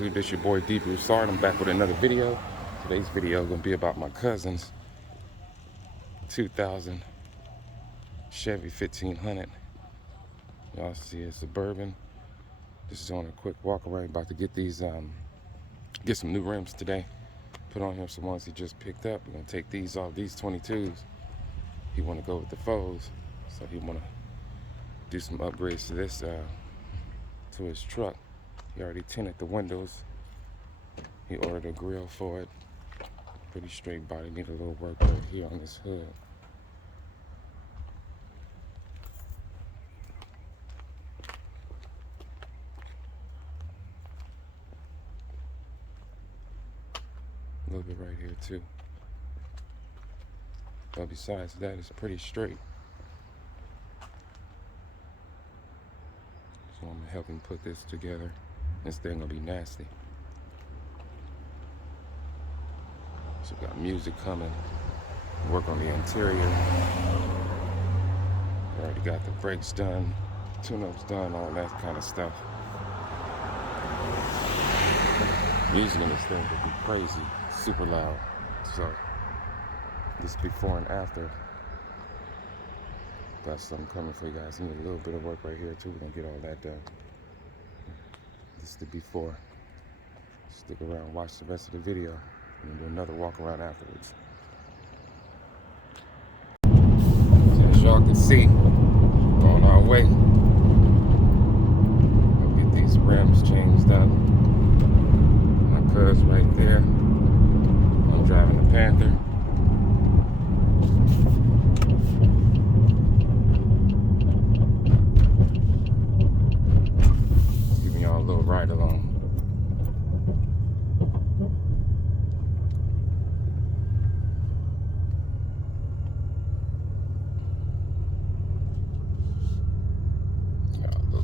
YouTube? This your boy D Broussard. I'm back with another video. Today's video is gonna be about my cousin's 2000 Chevy 1500. Y'all see a Suburban. This is on a quick walk around. About to get these, get some new rims today. Put on here some ones he just picked up. We're gonna take these off. These 22s. He wanna go with the foes, so he wanna do some upgrades to this, to his truck. He already tinted the windows. He ordered a grill for it. Pretty straight body. Need a little work right here on this hood. A little bit right here too. But besides that, it's pretty straight. So I'm gonna help him put this together. This thing gonna be nasty. So we got music coming. Work on the interior. Already got the brakes done, tune-ups done, all that kind of stuff. Music in this thing would be crazy, super loud. So this before and after. Got something coming for you guys. Need a little bit of work right here too. We're gonna get all that done. This is the before. Stick around, watch the rest of the video. We're gonna do another walk around afterwards. So as y'all can see, on our way. We'll get these rims changed up. My cuz right there. I'm driving the Panther. Giving y'all a little ride along.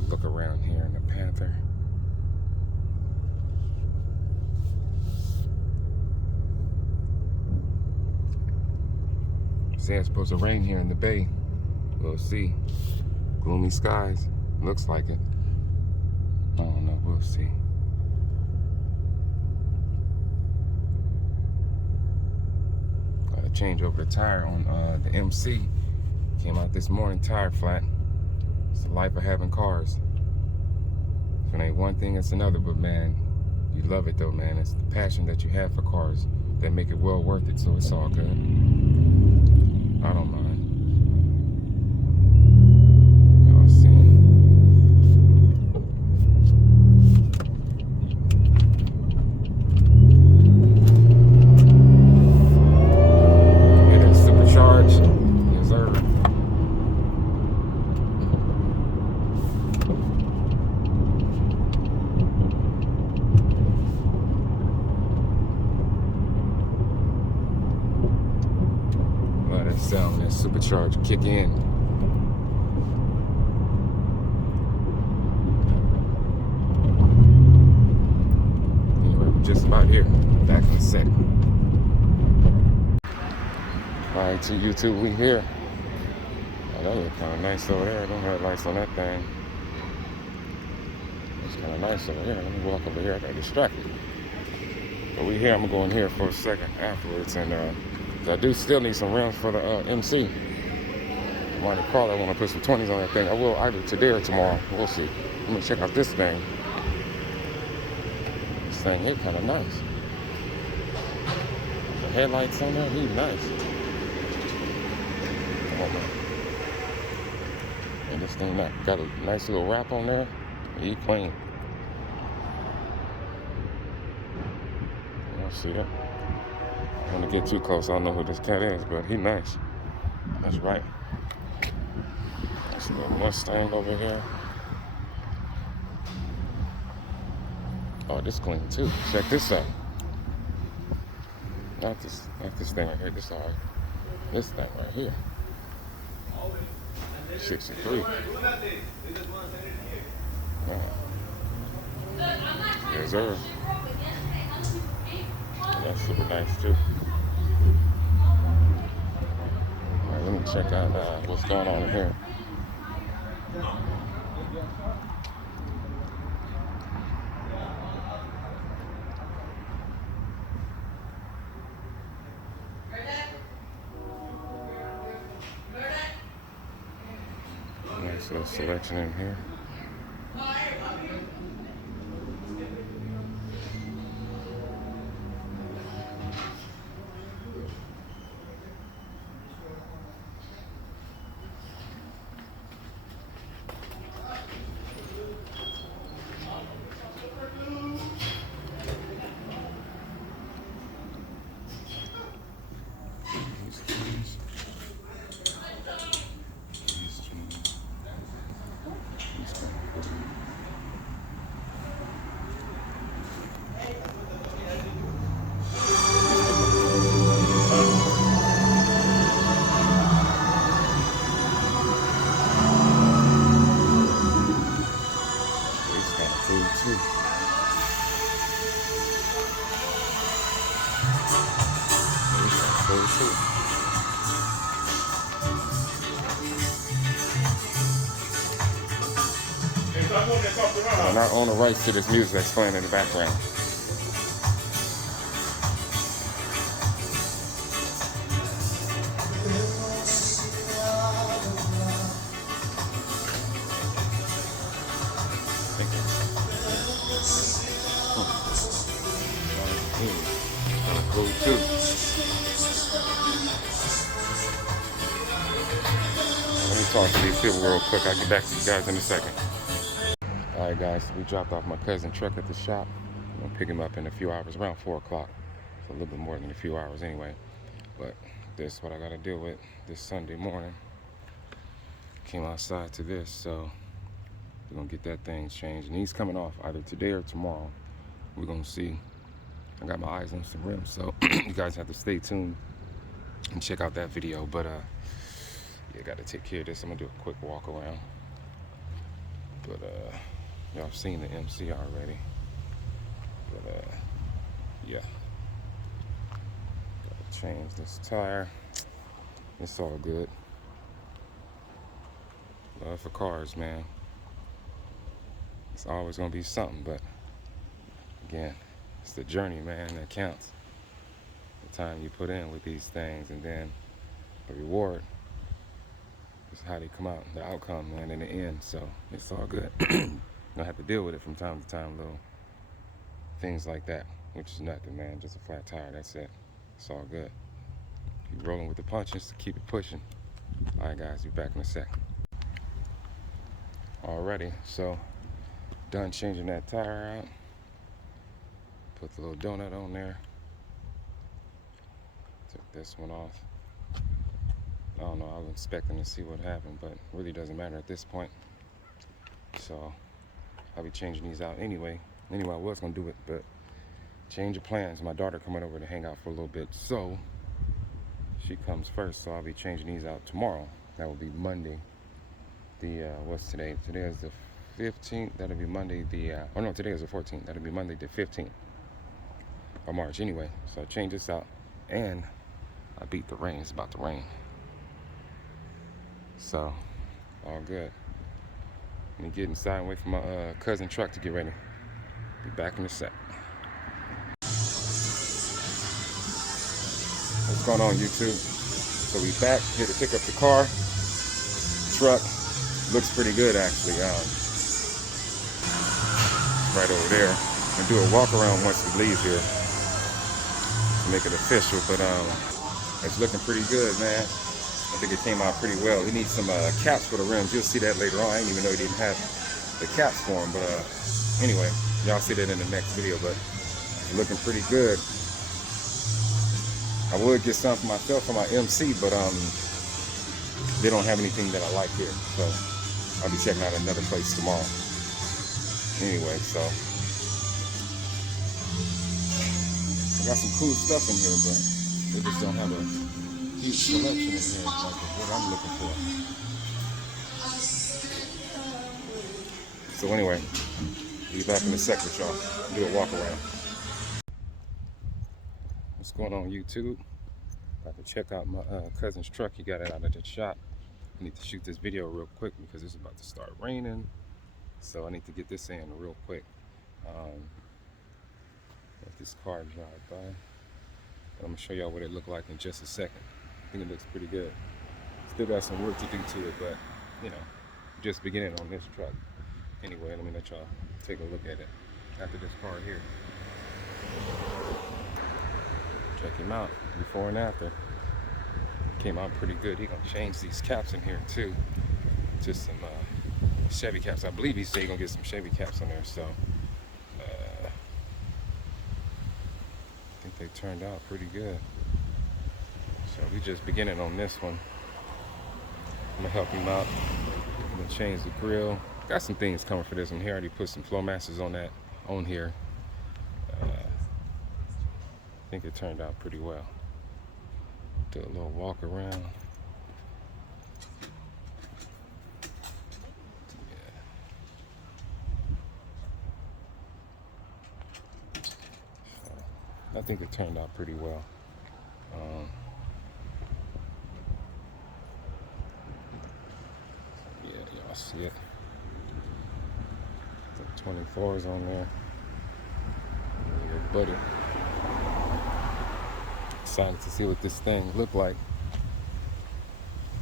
Look around here in the Panther. Say it's supposed to rain here in the bay. We'll see. Gloomy skies. Looks like it. I don't know. We'll see. Gotta change over the tire on the MC. Came out this morning, tire flat. It's the life of having cars. If it ain't one thing, it's another, but man, you love it though, man. It's the passion that you have for cars that make it well worth it, so it's all good. I don't mind. Y'all seen? It is supercharged. Yes, sir. Sound that supercharge kick in. Anyway, we're just about here. Back in a second. Alright, to YouTube, we here. Oh, that look kind of nice over there. Don't have lights on that thing. It's kind of nice over here. Let me walk over here. I got distracted. But we here. I'm gonna go in here for a second afterwards, and I do still need some rims for the MC. I want to call. I want to put some 20s on that thing. I will either today or tomorrow. We'll see. Let me check out this thing. This thing here kind of nice. The headlights on there, he's nice. Come on, man. And this thing got a nice little wrap on there. He clean. Y'all see that? I don't want to get too close. I don't know who this cat is, but he nice. That's right. There's a little Mustang over here. Oh, this clean too. Check this out. Not this thing right here. This all right. This thing right here. 63. Yes, sir. That's super nice too. Alright, let me check out what's going on in here. Nice little selection in here. And I own the rights to this music that's playing in the background. Cool too. Let me talk to these people real quick. I'll get back to you guys in a second. Alright guys, we dropped off my cousin's truck at the shop. I'm gonna pick him up in a few hours, around 4 o'clock. So a little bit more than a few hours anyway. But this is what I gotta deal with this Sunday morning. Came outside to this, so we're gonna get that thing changed. And he's coming off either today or tomorrow. We're gonna see. I got my eyes on some rims, so you guys have to stay tuned and check out that video. But yeah, gotta take care of this. I'm gonna do a quick walk around. But y'all have seen the MC already. But yeah. Gotta change this tire. It's all good. Love for cars, man. It's always gonna be something, but again, it's the journey, man, that counts. The time you put in with these things, and then the reward is how they come out, the outcome, man, in the end. So it's all good. I have to deal with it from time to time, little things like that, which is nothing, man. Just a flat tire, that's it. It's all good. Keep rolling with the punches to keep it pushing. All right, guys, be back in a sec. Alrighty, so done changing that tire out. Put the little donut on there. Took this one off. I don't know, I was expecting to see what happened, but it really doesn't matter at this point. So I'll be changing these out anyway. Anyway, I was gonna do it, but change of plans. My daughter coming over to hang out for a little bit, so she comes first. So I'll be changing these out tomorrow. That will be Monday. What's today? Today is the 15th. That'll be Monday oh no, today is the 14th. That'll be Monday the 15th of March anyway. So I changed this out, and I beat the rain. It's about to rain. So, all good. Let me get inside and wait for my cousin's truck to get ready. Be back in a sec. What's going on, YouTube? So we back here to pick up the car. Truck looks pretty good, actually. Right over there. I'm gonna do a walk around once we leave here to make it official, but it's looking pretty good, man. I think it came out pretty well. He needs some caps for the rims. You'll see that later on. I didn't even know he didn't have the caps for him, but anyway, y'all see that in the next video, but it's looking pretty good. I would get some for myself for my MC, but they don't have anything that I like here, so I'll be checking out another place tomorrow. Anyway, so I got some cool stuff in here, but they just don't have a huge selection in here like what I'm looking for. So anyway, be back in a sec with y'all. Do a walk around. What's going on, YouTube? About to check out my cousin's truck. He got it out of the shop. I need to shoot this video real quick because it's about to start raining. So I need to get this in real quick. Let this car drive by. I'm gonna show y'all what it looked like in just a second. I think it looks pretty good. Still got some work to do to it, but you know, just beginning on this truck. Anyway, let me let y'all take a look at it after this car here. Check him out before and after. Came out pretty good. He gonna change these caps in here too to some Chevy caps. I believe he said he gonna get some Chevy caps on there. So I think they turned out pretty good. So we just beginning on this one. I'm gonna help him out. I'm gonna change the grill. Got some things coming for this one. He already put some flow masters on that on here. I think it turned out pretty well. Do a little walk around. Yeah. So, I think it turned out pretty well. Yeah, y'all see it. The 24 is on there. Your buddy. Excited to see what this thing look like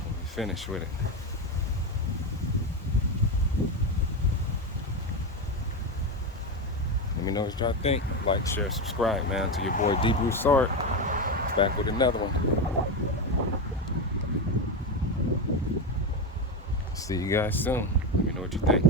when we finish with it. Let me know what y'all think. Like, share, subscribe, man, to your boy D. Broussard. Back with another one. See you guys soon. Let me know what you think.